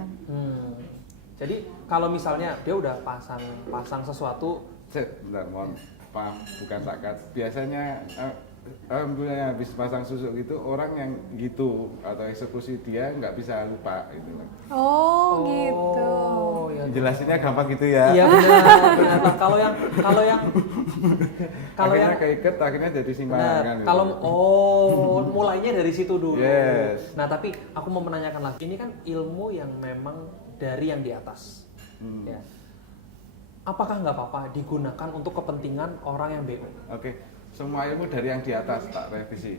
Jadi kalau misalnya dia udah pasang sesuatu, Bentar, mohon paham, bukan takat. Biasanya alhamdulillah habis pasang susuk gitu orang yang gitu atau eksekusi dia nggak bisa lupa gitu. Oh, gitu. ya. Jelasinnya gampang gitu ya. Iya benar. Nah, kalau yang akhirnya keiket akhirnya jadi simpanan kan. Gitu. Kalau mulainya dari situ dulu. Yes. Nah, tapi aku mau menanyakan lagi. Ini kan ilmu yang memang dari yang di atas. Ya. Apakah nggak apa-apa digunakan untuk kepentingan orang yang BO? Oke, semua ilmu dari yang di atas tak revisi.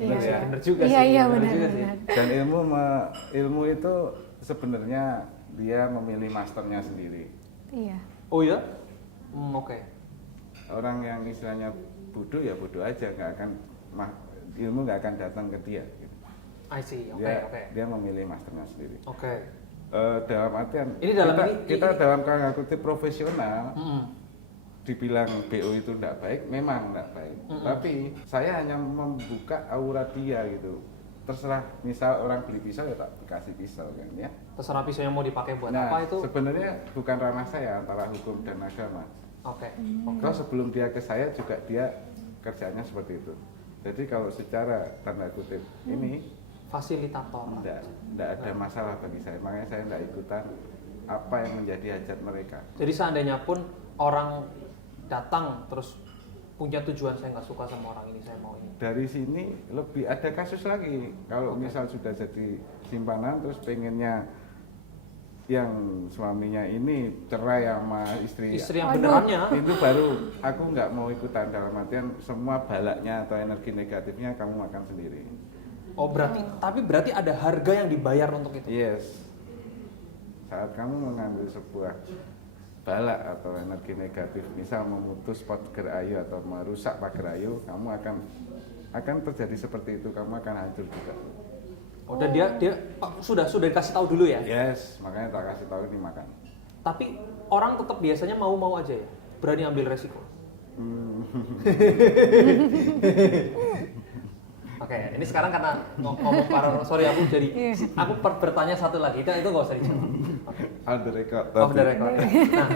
Iya. ya. Bener juga sih. Iya, bener benar. juga sih. Dan ilmu itu sebenarnya dia memilih masternya sendiri. Iya. Oh ya? Oke. Orang yang istilahnya bodoh ya bodoh aja, nggak akan ilmu nggak akan datang ke dia. Gitu. I see. Oke, Dia, oke. dia memilih masternya sendiri. Oke. Dalam artian Ini dalam kita dalam tanda kutip profesional Mm-mm. dibilang BO itu tidak baik, memang tidak baik. Tapi saya hanya membuka aura dia gitu. Terserah, misal orang beli pisau ya tak dikasih pisau kan ya. Terserah pisau yang mau dipakai buat Nah, apa itu. sebenarnya bukan ranah saya antara hukum dan agama. Oke. Kalau sebelum dia ke saya juga dia kerjanya seperti itu. Jadi kalau secara tanda kutip ini Fasilitator. tidak ada masalah bagi saya, makanya saya tidak ikutan apa yang menjadi hajat mereka. Jadi seandainya pun orang datang terus punya tujuan saya nggak suka sama orang ini, saya mau ini. Dari sini lebih ada kasus lagi. Kalau misal sudah jadi simpanan terus pengennya yang suaminya ini cerai sama istri yang benerannya. itu baru aku nggak mau ikutan, dalam artian semua balaknya atau energi negatifnya kamu makan sendiri. Oh berarti ada harga yang dibayar untuk itu. Yes. Saat kamu mengambil sebuah balak atau energi negatif, misal memutus pagar ayu atau merusak pagar ayu, kamu akan terjadi seperti itu, kamu akan hancur juga. Oh, dan dia sudah dikasih tahu dulu ya. Yes, makanya tak kasih tahu ini makan. Tapi orang tetap biasanya mau aja ya, berani ambil resiko. Oke, Oke, ini sekarang karena ngomong paranormal, sorry aku jadi aku bertanya satu lagi, itu nggak usah dijawab. On the record. Off the record. Nah,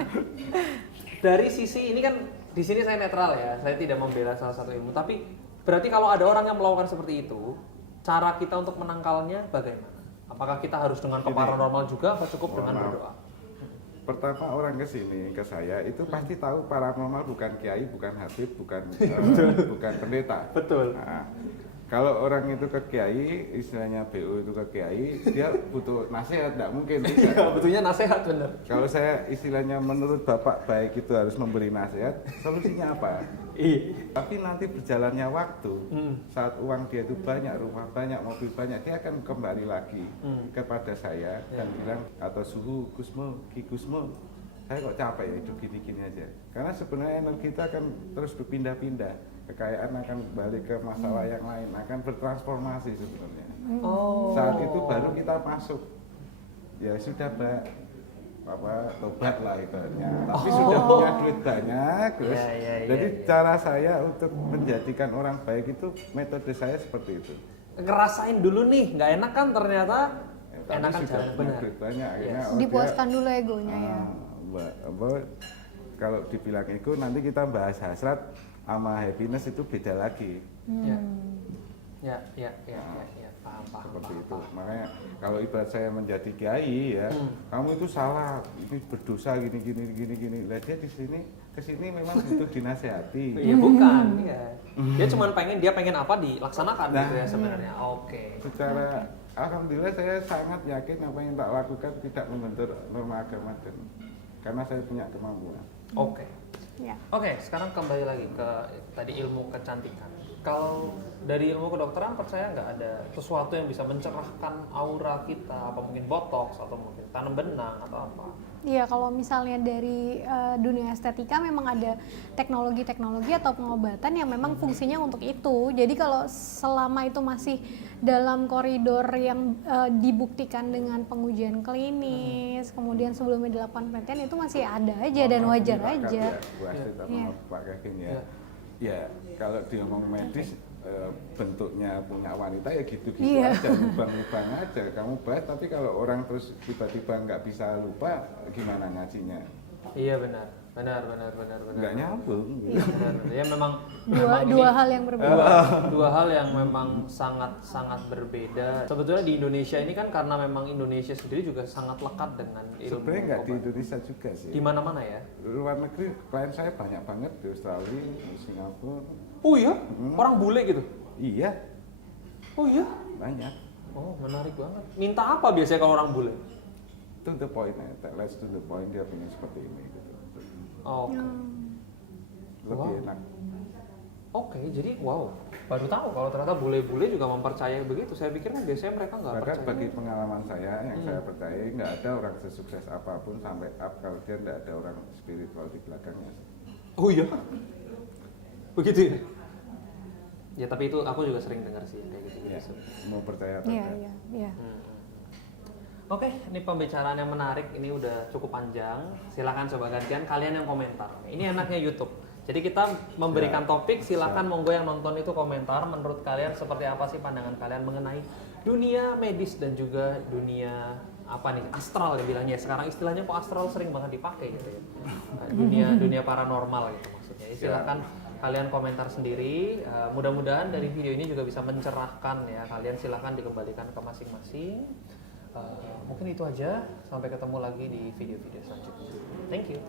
dari sisi ini kan di sini saya netral ya, saya tidak membela salah satu ilmu, tapi berarti kalau ada orang yang melakukan seperti itu, cara kita untuk menangkalnya bagaimana? Apakah kita harus dengan ke paranormal juga, atau cukup dengan berdoa? Pertama orang ke sini ke saya itu pasti tahu paranormal bukan kiai, bukan habib, bukan bukan pendeta. Betul. Nah, kalau orang itu ke kiai, istilahnya BO itu ke kiai, dia butuh nasihat, tidak mungkin. Iya, betulnya nasihat bener. Kalau saya istilahnya menurut Bapak baik itu harus memberi nasihat, solusinya apa? Iya. Tapi nanti berjalannya waktu, saat uang dia itu banyak, rumah banyak, mobil banyak, dia akan kembali lagi kepada saya dan bilang, atau suhu Gusmo, Ki Gusmo, saya kok capek ya hidup gini-gini aja. Karena sebenarnya energi kita akan terus berpindah-pindah, kekayaan akan balik ke masalah yang lain, akan bertransformasi sebenarnya. Saat itu baru kita masuk, ya sudah tobat lah ibaratnya. Tapi sudah punya duit banyak, terus. Jadi cara saya untuk menjadikan orang baik itu metode saya seperti itu. Ngerasain dulu nih, nggak enak kan ternyata enak kan sudah jalan punya benar. duit banyak, akhirnya Dipuaskan dulu egonya ya. Kalau dibilang ego nanti kita bahas hasrat sama happiness itu beda lagi. Ya, paham. Seperti itu. Makanya kalau ibarat saya menjadi kiai ya, kamu itu salah, ini berdosa gini. Lah dia kesini memang butuh dinasehati. Iya bukan, iya. Dia pengen apa dilaksanakan gitu ya sebenarnya. Oke. Secara alhamdulillah saya sangat yakin apa yang tak lakukan tidak membentur norma agama dan karena saya punya kemampuan. Oke. Ya. Oke, sekarang kembali lagi ke tadi ilmu kecantikan. Kalau dari ilmu kedokteran percaya nggak ada sesuatu yang bisa mencerahkan aura kita, apa mungkin botox atau mungkin tanam benang atau apa? Iya, kalau misalnya dari dunia estetika memang ada teknologi-teknologi atau pengobatan yang memang fungsinya untuk itu. Jadi kalau selama itu masih dalam koridor yang dibuktikan dengan pengujian klinis, kemudian sebelumnya dilakukan penelitian itu masih ada aja dan wajar aja. Pak Kevin ya. Ya, kalau diomong medis bentuknya punya wanita ya gitu-gitu aja, lubang-lubang aja kamu bahas, tapi kalau orang terus tiba-tiba nggak bisa lupa gimana ngajinya? Iya benar. Nggak nyambung. Iya, benar. Ya memang dua hal yang berbeda. Dua hal yang memang sangat berbeda. Sebetulnya di Indonesia ini kan karena memang Indonesia sendiri juga sangat lekat dengan ilmu. Sebenarnya nggak di Indonesia juga sih. Di mana-mana ya. Luar negeri klien saya banyak banget di Australia, di Singapura. Oh iya? Orang bule gitu? Iya. Oh iya? Banyak. Oh menarik banget. Minta apa biasanya kalau orang bule? To the point, let's to the point, dia punya seperti ini gitu. Oke. Lebih enak. Oke, jadi wow, baru tahu kalau ternyata bule-bule juga mempercayai begitu. Saya pikir kan biasanya mereka nggak Bahkan percaya. bagi pengalaman saya yang saya percaya nggak ada orang sesukses apapun sampai up kalau dia nggak ada orang spiritual di belakangnya. Oh iya? Begitu ya? Ya tapi itu aku juga sering dengar sih kayak gitu. Ya, mau percaya atau enggak. Iya. Oke, ini pembicaraan yang menarik, ini udah cukup panjang. Silakan coba gantian kalian yang komentar. Ini enaknya YouTube. Jadi kita memberikan topik, silakan monggo yang nonton itu komentar. Menurut kalian seperti apa sih pandangan kalian mengenai dunia medis dan juga dunia apa nih astral ya bilangnya. Sekarang istilahnya kok astral sering banget dipakai gitu ya. Dunia paranormal gitu maksudnya. Silakan kalian komentar sendiri. Mudah-mudahan dari video ini juga bisa mencerahkan ya. Kalian silakan dikembalikan ke masing-masing. Mungkin itu aja, sampai ketemu lagi di video-video selanjutnya. Thank you.